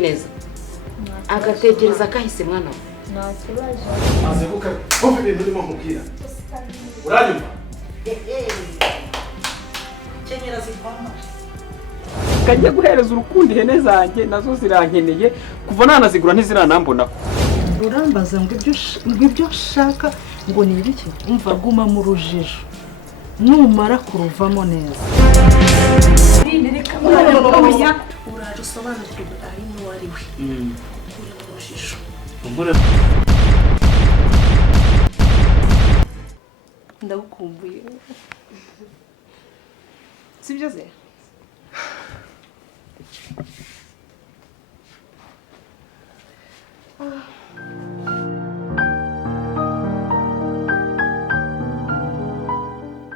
neza agatekereza kahise mwana we. Nta kibazo. Azebuka kumva ibintu urimo nkubwira. Uranyumva? Kenyera zipama. Kajya guhereza urukundo ihene zanjye nazo zirankeneye kuva nanazigura ntiziranambona. Urambaza ngo ibyo nshaka ngo ni ibiki? Umva guma mu rujijo. Numara kuruvamo neza. Uraje usobanukirwe ari n'uwari we. Uri mu rujijo. Ndagukumbuye. Sibyo se?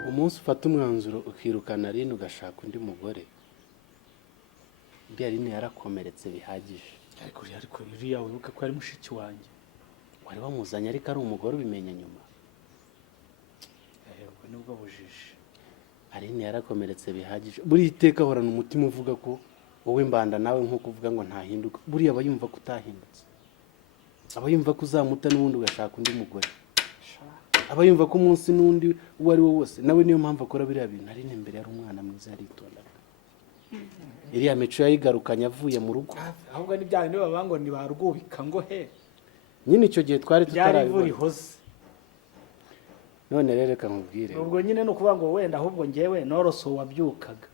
Umunsi ufata umwanzuro ukirukana Aline ugashaka undi mugore. Aline yarakomeretse bihagije. Ariko uriya wibuka ko ari mushiki wanjye. Wari wamuzanye ariko ari umugore ubimenya nyuma. Ubwo nibwo bujije. Aline yarakomeretse bihagije. Buri iteka ahorana umutima uvuga ko wowe mbanda nawe nkuko uvuga ngo ntahinduka. Buri aba yumva ko utahindutse. Aba yumva ko uzamuta n'ubundi ugashaka undi mugore. Aba yumva ko umunsi n'undi uwo ari wo wose nawe niyo mpamvu akora biriya bintu. Aline imbere yari umwana mwiza yaritonda. Iriya mico yayigarukanye avuye mu rugo. Ahubwo ni bya niba babango ni barugubika ngo he. Nyine icyo gihe twari tutarabibona. Hose. None rero reka nkubwire. Ubwo nyine no kuvuga ngo wenda ahubwo ngewe noroso wabyukaga.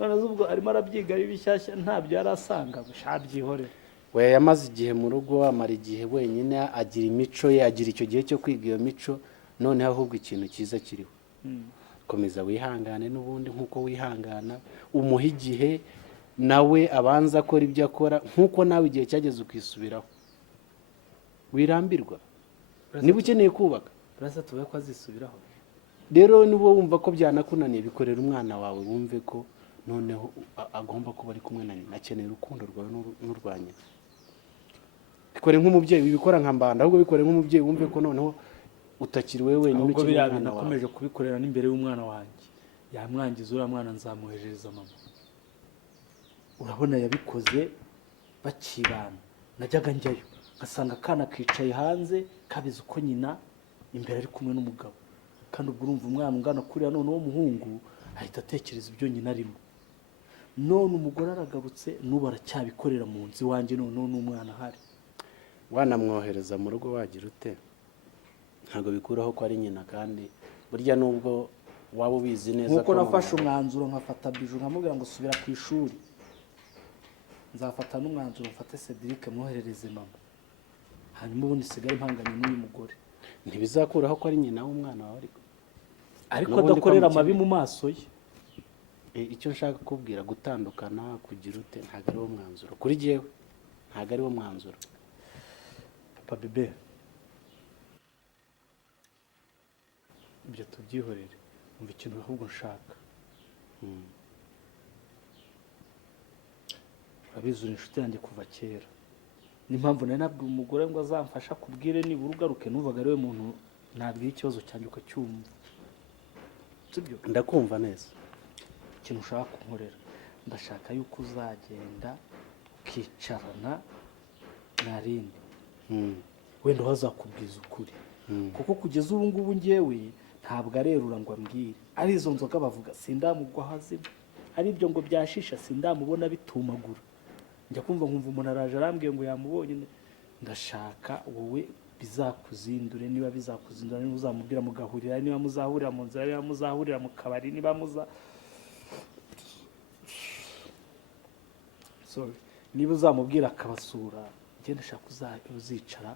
None ubwo arimo arabyiga ari bishyashya ntabyo yarasanga bushabyihorera. We yamaze igihe mu rugo amara igihe wenyine agira imico ye agira icyo gihe cyo kwiga iyo mico none ahubwo ikintu cyiza kiriho. Komeza wihangane n'ubundi nkuko wihangana umuha igihe nawe abanza akora ibyo akora nkuko nawe igihe cyageze ukisubiraho. Wirambirwa. Niba ukeneye kubaka Burasa tuwe ko azisubiraho. Rero nibo wumva ko byanakunaniye bikorera umwana wawe wumve ko noneho agomba kuba ari kumwe na nyina akeneye urukundo rwawe n'urwanya. Bikore nk'umubyeyi wibikora nka mbanda ahubwo bikore nk'umubyeyi wumve ko noneho utakiri wewe wenyine ubwo biriya nakomeje kubikorera n'imbere y'umwana wanjye. Yamwangiza uriya mwana nzamuhereza mama. Urabona yabikoze bakibana. Najyaga njyayo ngasanga kana kicaye hanze kabize uko nyina imbere ari kumwe n'umugabo. Kandi ubwo urumva umwana ungana kuriya none wo muhungu ahita atekereza ibyo nyina arimo. None umugore aragarutse n'ubu aracyabikorera mu nzi wanjye none n'umwana ahari. Wanamwohereza mu rugo wagira ute? Ntago bikuraho ko ari nyina kandi burya nubwo waba ubizi neza ko nafashe umwanzuro nkafata biju nkamubwira ngo subira ku ishuri. Nzafata n'umwanzuro mfate Cedric mwoherereze mama. Hanyuma ubundi sigara impanganye n'uyu mugore. Ntibizakuraho ko ari nyina w'umwana wawe ariko adakorera amabi mu maso ye. Icyo nshaka kubwira gutandukana kugira ute ntago ari wo mwanzuro. Kuri jewe ntago ari wo mwanzuro. Papa bebe. Ibyo tubyihorere. Umva ikintu ahubwo nshaka. Abizura inshuti yanjye kuva kera. N'impamvu nari nabwiye umugore ngo azamfasha kubwire nibura ugaruke nuvaga ari we muntu nabwiye ikibazo cyanjye ukacyumva. Sibyo? Ndakumva neza. Ikintu ushaka kunkorera. Ndashaka yuko uzagenda ukicarana na Aline. Wenda hazakubwiza ukuri. Kuko kugeza ubu ngubu ngewe ntabwo arerura ngo ambwire. Ari izo nzoga bavuga sindamugwa hazima. Ari ibyo ngo byashisha sindamubona bitumagura. Njya kumva nkumva umuntu araje arambwiye ngo yamubonye. Ndashaka wowe bizakuzindure niba bizakuzindura niba uzamubwira mugahurira niba muzahurira mu nzira niba muzahurira mu kabari niba niba uzamubwira akabasura ngende shaka uzicara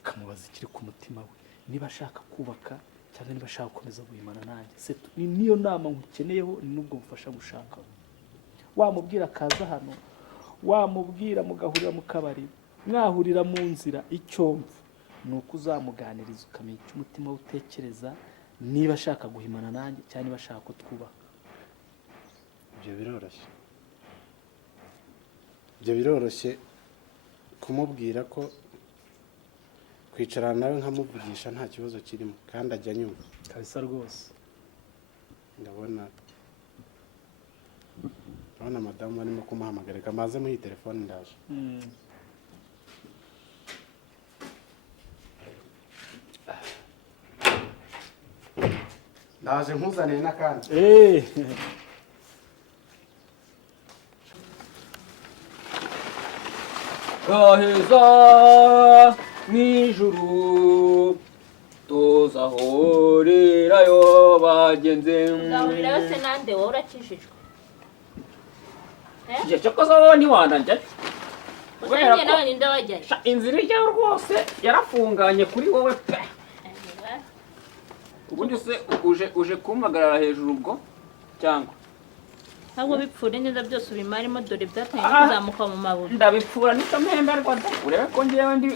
ukamubaza ikiri ku mutima we niba ashaka kubaka cyangwa niba ashaka gukomeza guhimana nanjye niyo nama nkukeneyeho ni nubwo bufasha gushaka. Wamubwira akaza hano wamubwira mugahurira mu kabari mwahurira mu nzira icyomvu nuko uzamuganiriza ukamenya icyo umutima utekereza niba ashaka guhimana nanjye cyangwa niba ashaka ko twubaha. Ibyo biroroshye kumubwira ko kwicarana nawe nkamuvugisha nta kibazo kirimo kandi ajya nyuma kabisa rwose. Ndabona ndabona madamu arimo kumuhamagara reka maze muri iyi telefone ndaje ndaje nkuzaniye n'akandi gaheza mw'ijuru tuzahurirayo bagenze uzahurirayo se nande wowe urakijijwe igihe cyo koza wowe ntiwanajya usangiye nawe ninde wajyayo inzira ijyayo rwose yarafunganye kuri wowe pe ubundi se uje kumpagarara hejuru ubwo cyangwa ntabwo bipfure neza byose ubimarimo dore byatangiye kuzamuka mu mabuye ndabipfura n'ikamemberwa da urebe ko ngewe ndi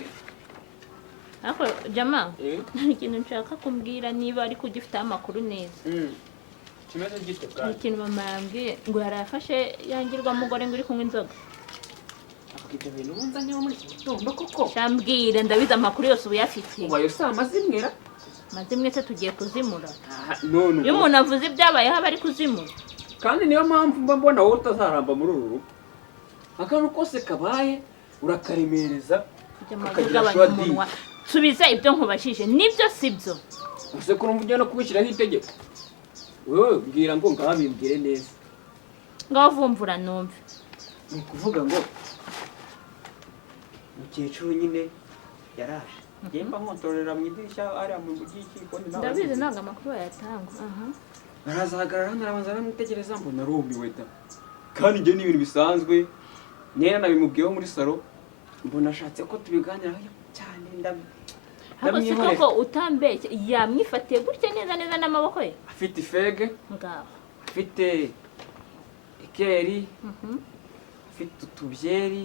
ariko jama hari ikintu nshaka kumbwira niba ariko ugifite amakuru neza kimeze gite hari ikintu mama yambwiye ngo yarayafashe yangirwa mugore ngo uri kunywa inzoga ibyo bintu bunzanyeho muri iki gitondo koko shambwira ndabizi amakuru yose uba uyafite ubaye usanga amazimwera mazimwe se tugiye kuzimura none iyo umuntu avuze ibyabayeho aba ari kuzimura kandi niyo mpamvu mba mbona wowe utazaramba muri uru rugo akantu kose kabaye urakaremereza kakagira umunwa subiza ibyo nkubashije nibyo sibyo use ko urumva ugenda kubishyiraho itegeko wewe mbwira ngo ngababimbwire neza ngaho vumvura numve ni ukuvuga ngo mukecuru nyine yaraje ngemba nkontorera mu idirishya ariya mu gikiko ndabizi ntabwo amakuru bayatanga barazahagarara hano arabanza aramwitegereza mbona arumiwe da kandi ibyo ni ibintu bisanzwe nyine nabimubwiyeho muri salo mbona ashatse ko tubiganiraho cyane ntabwo si koko utambeshye yamwifatiye gutya neza neza n'amaboko ye afite ifege ngaho afite ikeri afite utubyeri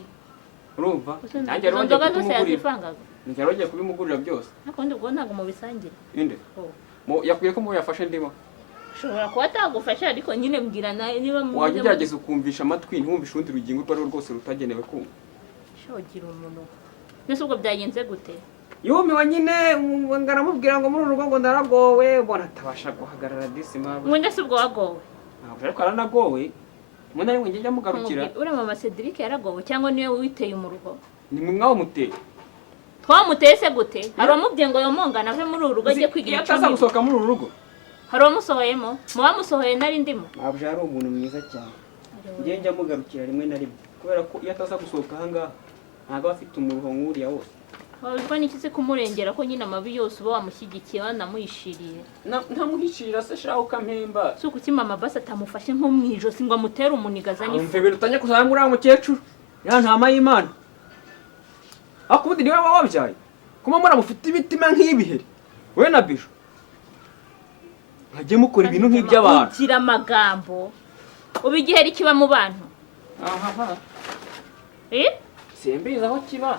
urumva nanjye izo nzoga zose yazivangaga njye rero ugiye kubimugurira byose ariko ndi ubwo ntabwo mubisangira inde yakwiye ko yafashe ndimo ushobora kuba atagufasha ariko nyine mbwira nawe niba wajya ugerageza ukumvisha amatwi ntiwumvishe urundi rugingo urwo ari rwo rwose rutagenewe kumva shogira umuntu mbese ubwo byagenze gute yumiwe nyine ngaramubwira ngo muri uru rugo ngo ndaragowe mbona atabasha guhagarara disima mwende si ubwo wagowe ntabwo ariko aranagowe umuntu ari njye amugarukira uriya mama Cedric yaragowe cyangwa niwe witeye umuruho ni mwe mwawumuteye twamuteye se gute hari uwamubwiye ngo yomongana ave muri uru rugo ajye kwiga iyo ataza gusohoka muri uru rugo hari uwamusohoyemo mu bamusohoye nari ndimo ntabwo ari umuntu mwiza cyane njye njya amugarukira rimwe na rimwe kubera ko iyo ataza gusohoka aha ngaha ntabwo aba afite umuruho nk'uriya wose wabuzwa n'iki se kumurengera ko nyine amabi yose uba wamushyigikiye wanamuyishiriye ntamuhishirira se shaho ukampemba si ukuki mama basi atamufashe nko mu ijosi ngo amutere umuniga azanye ifu mve ibintu utangiye kuzana uriya mukecuru ya ntama y'imana ariko ubundi niwe waba wabyaye kuba muramufite ibitima nk'ibiheri we na bijo mwajye mukora ibintu nk'iby'abantu ugira amagambo ubu igiheri kiba mu bantu ahaha simbizi aho kiba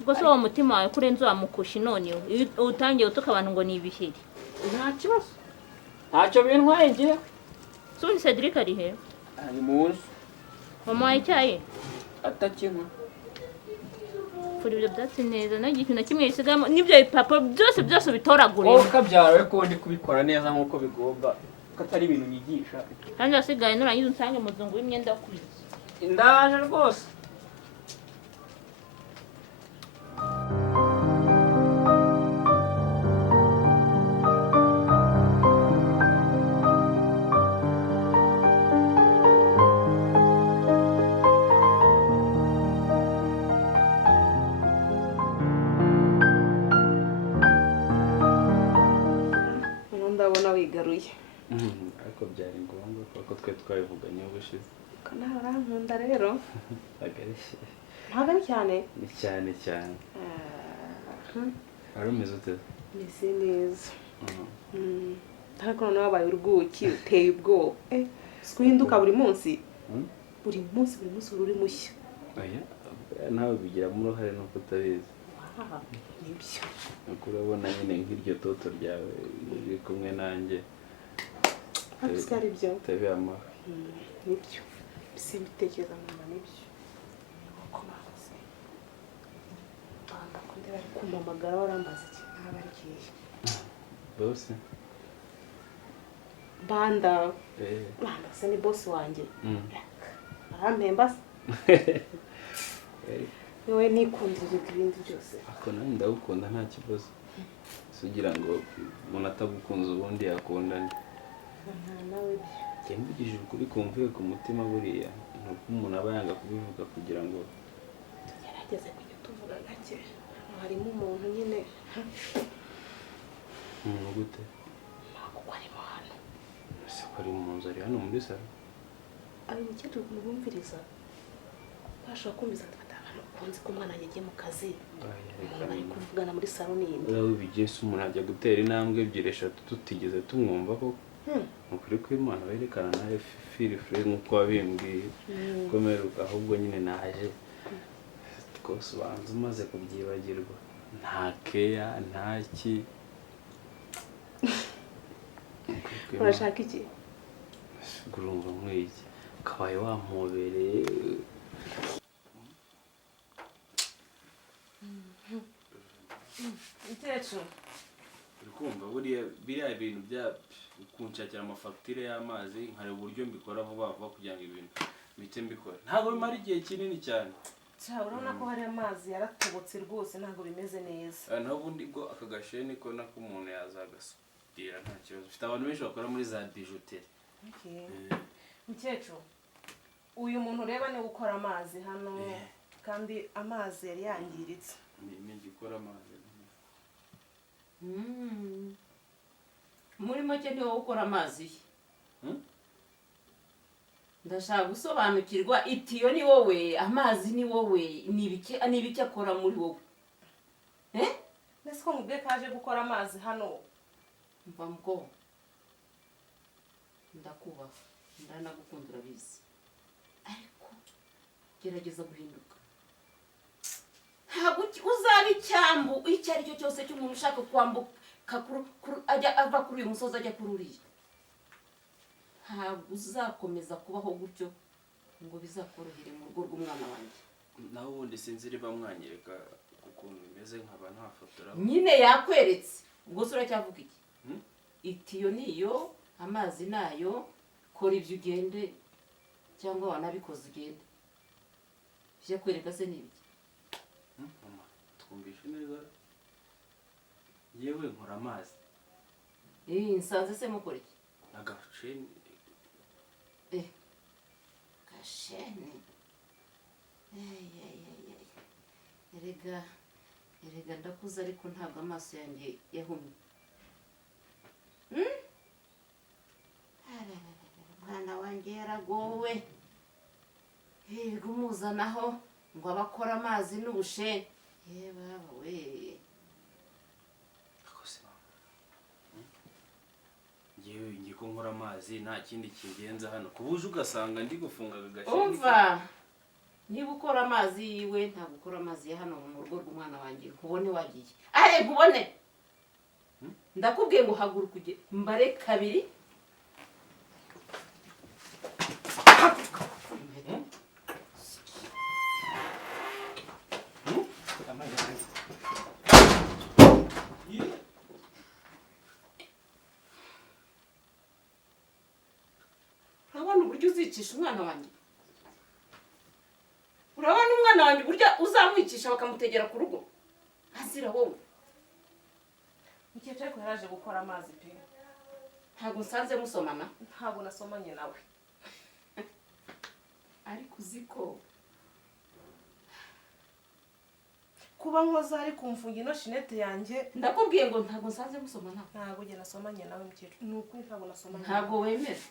ubwo se uwo mutima wawe kurenza wamukusha none utangiye utuka abantu ngo ni ibiheri nta kibazo ntacyo bintwaye ngiye se ubundi Cedric ari he ari mu nzu wamuhaye icyayi atakinywa fura ibyo byatsi neza nta ikintu na kimwe gisigamo n'ibyo bipapuro byose bitoragurira wowe ukabyara we ko ndi kubikora neza nk'uko bigomba ko atari ibintu nyigisha kandi wasigaye nurangiza unsange muzungu w'imyenda yo kwiza ndaje rwose ndabona wigaruye ariko byari ngombwa kuko twe twabivuganye ubushize nawe urankunda rero ntabwo ari cyane ni cyane cyane wari umeze ute meze neza ariko noneho wabaye urwuki uteye ubwoba uhinduka buri munsi buri munsi uba uri mushya nawe bigiramo uruhare nuko utabizi nibyo nuko urabona nyine nk'iryo toto ryawe riri kumwe nanjye ariko ari byo utabiha amafi nibyo simbitekereza mama nibyo uko bahoze banda ko ndeba ari kumpamagara warambaza iki ntabwo ari kiye bose banda se ni bosi wanjye arampemba se niwe nikundira ibindi byose ako nawe ndagukunda nta kibazo sugira ngo umuntu atagukunze ubundi yakundana nta nawe byo njye mvugije ukuri kumvuye ku mutima buriya nuko umuntu aba yanga kubivuga kugira ngo tugerageze kujya tuvuga gake harimo umuntu nyine umuntu gute ntabwo arimo hano ese ko ari mu nzu ari hano muri salo ari umukecuru kumubumviriza bashobora kumviza ati abantu ukunze ko umwana yagiye mu kazi bari kuvugana muri salo nini uraho bigese umuntu ajya gutera intambwe ebyiri eshatu tutigeze tumwumva ko ukuri kw'Imana werekana nawe feel free nk'uko wabimbwiye komeruka ahubwo nyine naje rwose ubanza umaze kubyibagirwa nta keya nta ki urashaka iki urumva nk'iki ukabaye wampobereye umukecuru uri kumva biriya bintu bya kunshakira amafagitire y'amazi nkareba uburyo mbikora vuba vuba kugira ngo ibintu bite mbikora ntabwo bimara igihe kinini cyane urabona ko hari amazi yaratobotse rwose ntabwo bimeze neza naho ubundi bwo aka gasheni ko nako umuntu yazagasudira nta kibazo ufite abantu benshi bakora muri za bijuteri mukecuru uyu muntu ureba niwe ukora amazi hano kandi amazi yari yangiritse ni gikora amazi muri make niwo ukora amazi ye ndashaka gusobanukirwa itiyo ni wowe amazi ni wowe ni ibiki akora muri wowe mbese ko mubwe kaje gukora amazi hano mva mgo ndakubaha ndanagukunda urabizi ariko gerageza guhinduka ntabwo uzaba icyambu icyo ari cyo cyose cy'umuntu ushaka kwambuka ajya ava kuri uyu musozi ajya kuri uriya ntabwo uzakomeza kubaho gutyo ngo bizakorohere mu rugo rw'umwana wanjye naho ubundi sinzi riba mwanyereka ukuntu bimeze nkaba ntafotora nyine yakweretse ubwo se uracyavuga iki itiyo niyo amazi nayo kora ibyo ugende cyangwa wanabikoze ugende ibyo kwereka se ni ibiki mama twumvishe neza yewe nkora amazi nsanze se mukora iki agasheni gasheni erega ndakuze ariko ntabwo amaso yanjye yahumye umwana wanjye yaragowe hirwa umuzanaho ngo abakora amazi n'ubusheni baba we yewe ngiye ko nkora amazi nta kindi kingenza hano kubuje ugasanga ndi gufunga agasheni umva niba ukora amazi yiwe ntabwo ukora amazi ya hano mu rugo rw'umwana wanjye nkubone wagiye nkubone ndakubwiye ngo haguruka ujye mbare kabiri urabona uburyo uzicisha umwana wanjye urabona umwana wanjye uburyo uzamwicisha bakamutegera ku rugo azira wowe mukecuru ariko yaraje gukora amazi pe ntabwo nsanze musomana ntabwo nasomanye nawe ariko uzi ko kuba nkoza ari kumfunga ino shinete yanjye ndakubwiye ngo ntabwo nsanze musomana ntabwo njye nasomanye nawe mukecuru ni ukuri ntabwo nasomanye ntabwo wemera